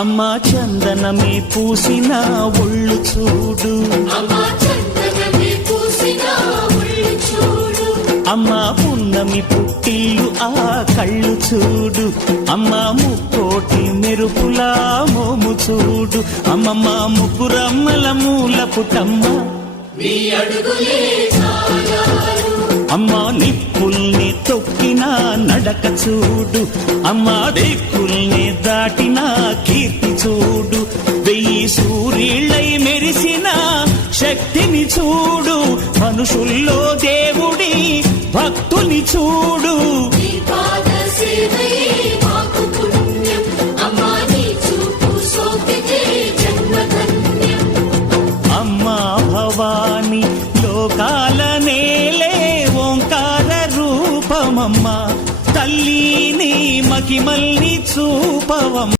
అమ్మా చందనమే పూసిన ఒళ్ళు చూడు, అమ్మా పున్నమి పుట్టిల్లు ఆ కళ్ళు చూడు, అమ్మా ముక్కోటి మెరుపులా మోము చూడు, అమ్మమ్మ ముగ్గురమ్మల మూల పుటమ్మ అమ్మా నిప్పుల్ని తొక్కిన నడక చూడు, అమ్మా దిక్కుల్ని దాటిన కీర్తి చూడు, 1000 సూర్యుళ్ళై మెరిసిన శక్తిని చూడు, మనుషుల్లో దేవుడి భక్తుని చూడు. అమ్మా భవాని లోకాల నేలే ఓంకార రూపమమ్మ, తల్లిని మహిమల్ని చూపవమ్మ.